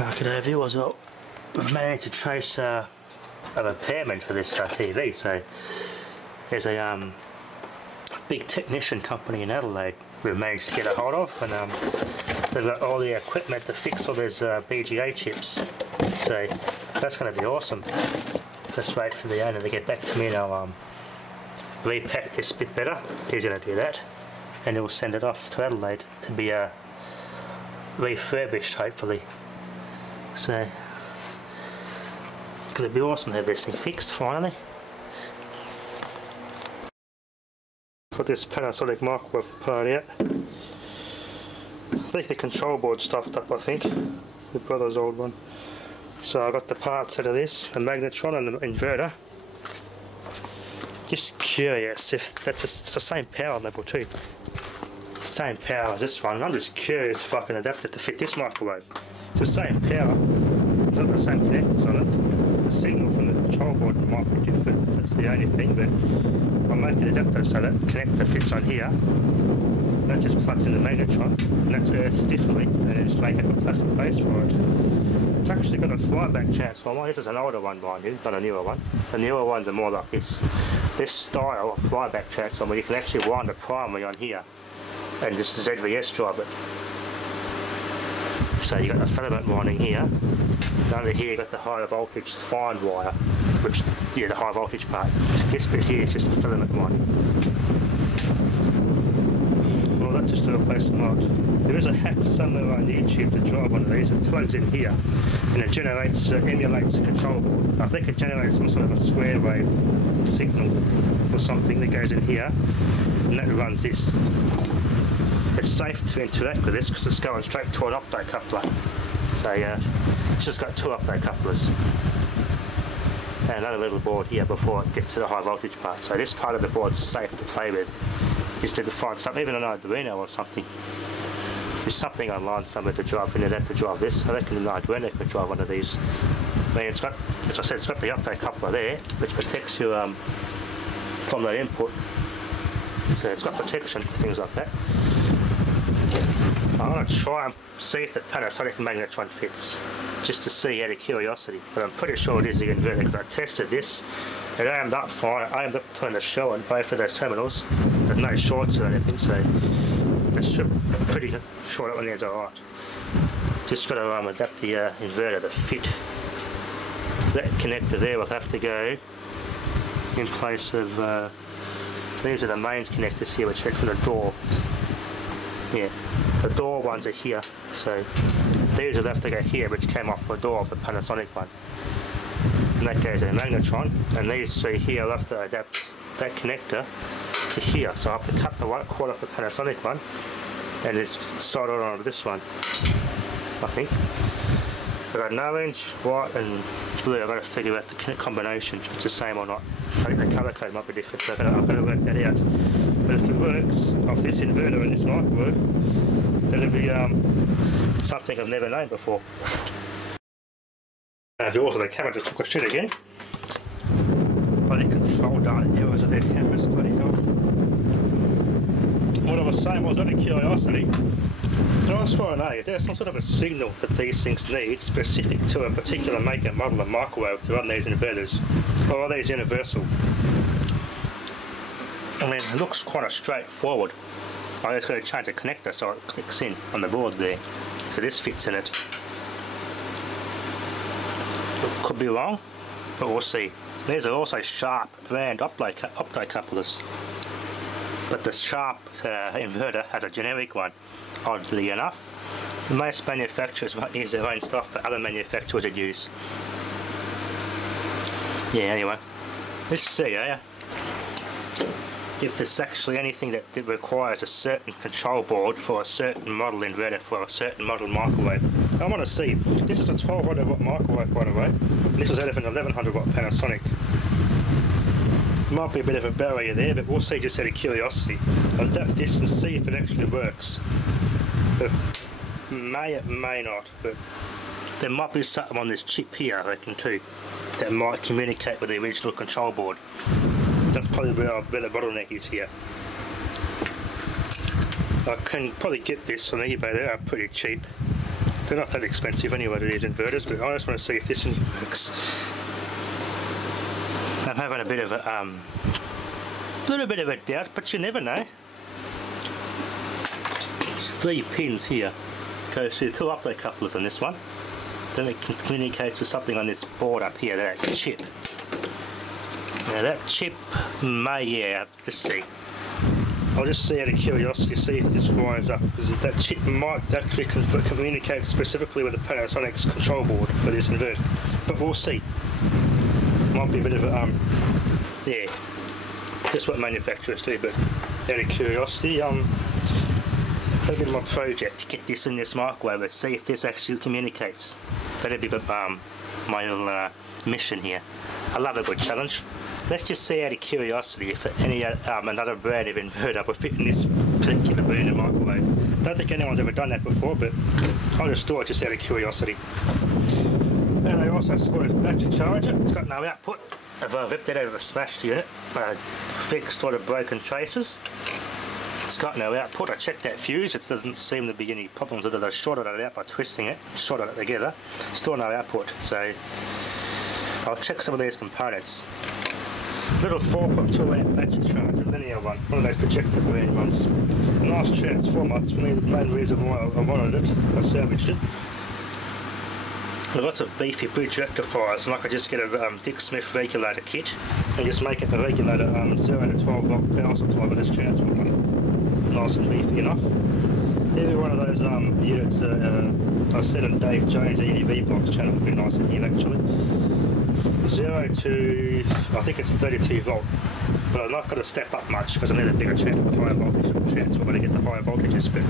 G'day viewers, well, we've managed to trace a repairman for this TV. So there's a big technician company in Adelaide we've managed to get a hold of, and they've got all the equipment to fix all those BGA chips. So that's going to be awesome. Just wait for the owner to get back to me and I'll repack this bit better. He's going to do that and he'll send it off to Adelaide to be refurbished, hopefully. So it's going to be awesome to have this thing fixed finally. Got this Panasonic microwave part out. I think the control board stuffed up, I think. My brother's old one. So I got the parts out of this, a magnetron and an inverter. Just curious if that's it's the same power level too. It's the same power as this one. I'm just curious if I can adapt it to fit this microwave. It's the same power. It's not the same connectors on it. The signal from the control board might be different. That's the only thing, but I'll make an adapter so that connector fits on here. That just plugs in the magnetron, and that's earthed differently, and then just make it a plastic base for it. It's actually got a flyback transformer. This is an older one, mind you, not a newer one. The newer ones are more like this style of flyback transformer. You can actually wind a primary on here and just ZVS drive it. So you got the filament winding here, and over here you got the higher voltage fine wire, which, yeah, the high voltage part. This bit here is just the filament winding. Well, that's just to replace the mod. There is a hack somewhere on YouTube to drive one of these. It plugs in here and it generates, emulates the control board. I think it generates some sort of a square wave signal or something that goes in here, and that runs this. It's safe to interact with this because it's going straight to an optocoupler. So it's just got two optocouplers and another little board here before it gets to the high voltage part. So this part of the board is safe to play with. You just need to find something, even an Arduino or something. There's something online somewhere to drive, and you'd have to drive this. I reckon an Arduino could drive one of these. I mean, it's got, as I said, it's got the optocoupler there, which protects you from that input. So it's got protection for things like that. I'm going to try and see if the Panasonic magnetron fits, just to see out of curiosity, but I'm pretty sure it is the inverter because I tested this. It aimed up fine, it aimed up between the shell and both of those terminals. There's no shorts or anything, so it's pretty sure that one is alright. Just got to adapt the inverter to fit. So that connector there will have to go in place of, these are the mains connectors here which went from the door. Yeah, the door ones are here, so these will have to go here, which came off the door of the Panasonic one. And that goes in a magnetron, and these three here will have to adapt that connector to here. So I have to cut the white cord off the Panasonic one and just solder it onto this one, I think. I've got an orange, white and blue. I've got to figure out the combination, if it's the same or not. I think the colour code might be different, so I've got to work that out. But if it works off this inverter and this microwave, then it'll be something I've never known before. If you also, the camera just took a shit again. Bloody control data errors of their cameras, bloody hell. What I was saying was, out of curiosity, so I was trying to know, is there some sort of a signal that these things need specific to a particular make and model of microwave to run these inverters? Or are these universal? I mean, it looks quite a straightforward. I just got to change the connector so it clicks in on the board there. So this fits in it. Could be wrong, but we'll see. These are also Sharp brand optocouplers. But the Sharp inverter has a generic one, oddly enough. Most manufacturers might use their own stuff that other manufacturers would use. Yeah, anyway. Let's see, if there's actually anything that requires a certain control board for a certain model inverter for a certain model microwave. I want to see. This is a 1200 watt microwave, by the way. This was out of an 1100 watt Panasonic. Might be a bit of a barrier there, but we'll see just out of curiosity. I'll adapt this and see if it actually works. It may not, but there might be something on this chip here, I reckon too, that might communicate with the original control board. That's probably where the bottleneck is here. I can probably get this on eBay, they are pretty cheap. They're not that expensive anyway, these inverters, but I just want to see if this one works. I'm having a bit of a little bit of a doubt, but you never know. There's 3 pins here. Goes through 2 uplink couplers on this one. Then it communicates with something on this board up here, that chip. Now that chip may, yeah, let's see. I'll just see out of curiosity, see if this wires up, because that chip might actually communicate specifically with the Panasonic's control board for this inverter. But we'll see. Might be a bit of a, yeah, just what manufacturers do, but out of curiosity, I'll get my project to get this in this microwave and see if this actually communicates. That'd be my little mission here. I love a good challenge. Let's just see out of curiosity if any another brand of inverter will fit in this particular brand of microwave. Don't think anyone's ever done that before, but I'll just store it just out of curiosity. And I also scored a battery charger. It's got no output. I've ripped it out of a smashed unit, fixed sort of broken traces. It's got no output. I checked that fuse, it doesn't seem to be any problems with it. I shorted it out by twisting it, shorted it together, still no output. So I'll check some of these components. Little 4.2 amp battery charger, linear one of those projector brand ones. Nice transformer, that's the main reason why I wanted it. I salvaged it. I've got some beefy bridge rectifiers, and I could just get a Dick Smith regulator kit and just make it a regulator 0 to 12 volt power supply with this transformer. Nice and beefy enough. Either one of those units I said on Dave Jones EDV Blocks channel would be nice in here actually. 0 to, I think it's 32 volt, but I'm not going to step up much because I need a bigger higher voltage transformer to get the higher voltages, but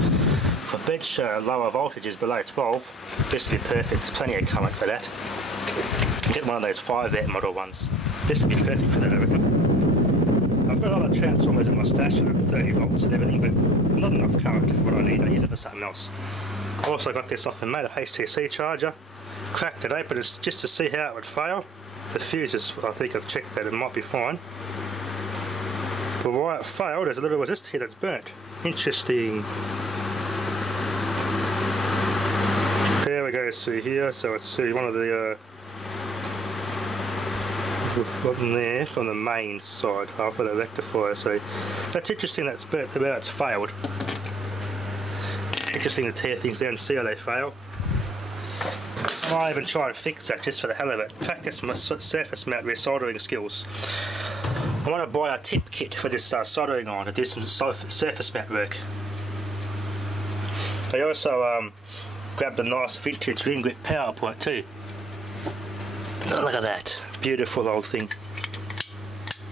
for bench lower voltages below 12, this would be perfect. There's plenty of current for that. Get one of those 5 amp model ones. This would be perfect for that, I reckon. I've got other transformers in my stash at 30 volts and everything, but not enough current for what I need. I use it for something else. I also got this off my mate, a HTC charger. Cracked it open just to see how it would fail. The fuses, I think I've checked that it might be fine. But why it failed, there's a little resistor here that's burnt. Interesting. Power goes through here, so it's through one of the button there on the main side, half of the rectifier. So that's interesting. That's burnt about it's failed. Interesting to tear things down and see how they fail. I might even try and fix that just for the hell of it. Practice my surface mount resoldering skills. I want to buy a tip kit for this soldering iron to do some surface mount work. I also grabbed a nice vintage ring grip power point too. Oh, look at that. Beautiful old thing.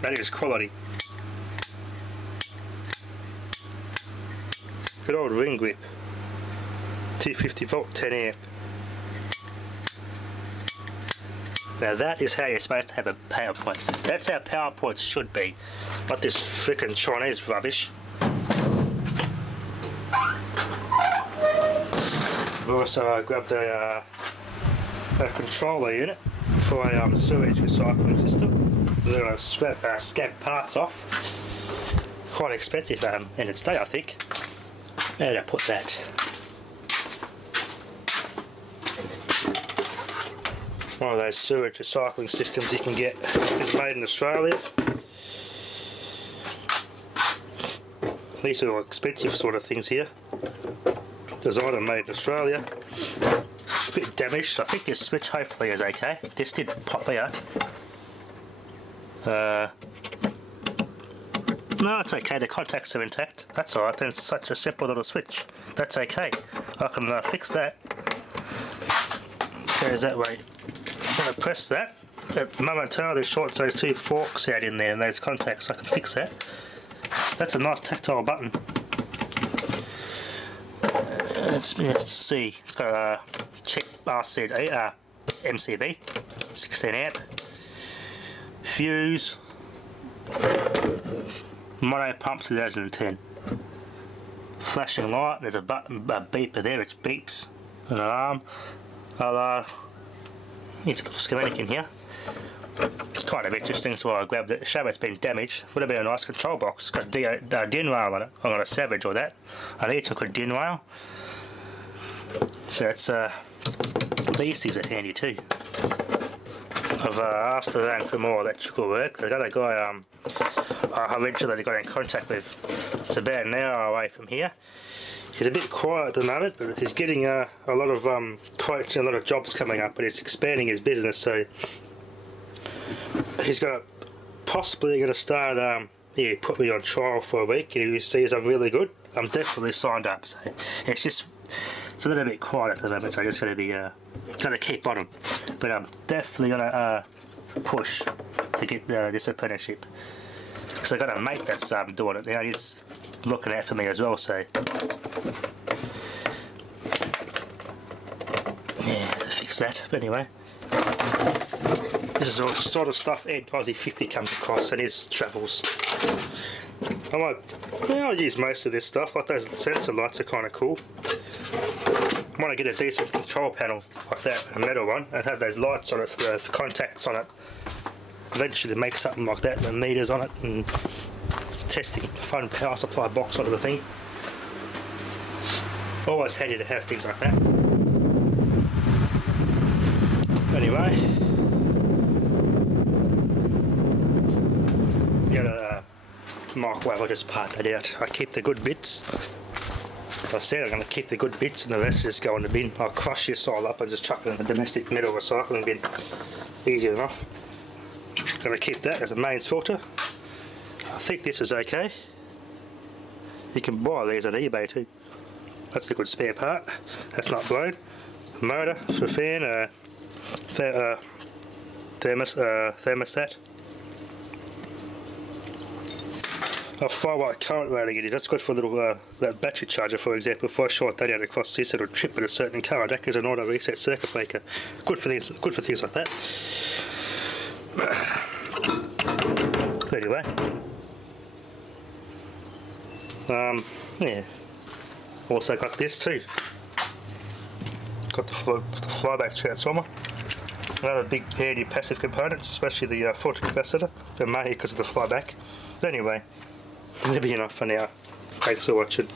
That is quality. Good old ring grip. 250 volt, 10 amp. Now that is how you're supposed to have a power point. That's how power points should be. Not this frickin' Chinese rubbish. I've also grabbed a controller unit for a sewage recycling system. They're going to scab parts off. Quite expensive in its day, I think. Where did I put that? One of those sewage recycling systems you can get. It's made in Australia. These are all expensive sort of things here. Designed and made in Australia. A bit damaged. I think this switch hopefully is okay. This did pop out. No, it's okay. The contacts are intact. That's alright. Then it's such a simple little switch. That's okay. I can fix that. Goes that way. I'm going to press that. Momentarily shorts those 2 forks out in there and those contacts. I can fix that. That's a nice tactile button. Let's see. It's got a check RCD, MCB, 16 amp, fuse, mono pump 2010. Flashing light. There's a button, a beeper there. It beeps. An alarm. I'll it's got a schematic in here. It's kind of interesting, so I grabbed it. Show it's been damaged. Would have been a nice control box. Got a DIN rail on it. I'm going to salvage all that. I need some good DIN rail. So it's these things are handy too. I've asked around for more electrical work. The other guy I eventually got in contact with, it's about an hour away from here. He's a bit quiet at the moment, but he's getting a lot of quotes and a lot of jobs coming up, and he's expanding his business, so he's got possibly going to start put me on trial for a week, and if he sees I'm really good, I'm definitely signed up. So it's a little bit quiet at the moment, so I just got to be keep on him. But I'm definitely going to push to get this apprenticeship, because I've got a mate that's doing it now. He's looking out for me as well, so yeah, have to fix that. But anyway, this is all sort of stuff Ed Aussie 50 comes across in his travels. I'll use most of this stuff. Like those sensor lights are kind of cool. I want to get a decent control panel like that, a metal one, and have those lights on it for the contacts on it. Eventually make something like that with meters on it, and testing fun power supply box onto the thing. Always handy to have things like that. Anyway, the microwave, I'll just part that out. I keep the good bits. As I said, I'm going to keep the good bits and the rest just go in the bin. I'll crush this all up and just chuck it in the domestic metal recycling bin. Easy enough. Going to keep that as a mains filter. I think this is okay. You can buy these on eBay too. That's a good spare part. That's not blown. Motor for a fan. Thermostat. A 5-watt current rating it is. That's good for a little that battery charger, for example. If I short that out across this, it'll trip at a certain current. That is an auto reset circuit breaker. Good for things like that. Anyway, yeah. Also got this too. Got the flyback transformer. Another big handy passive components, especially the filter capacitor. They're made because of the flyback. But anyway, that'll be enough for now. Thanks for watching.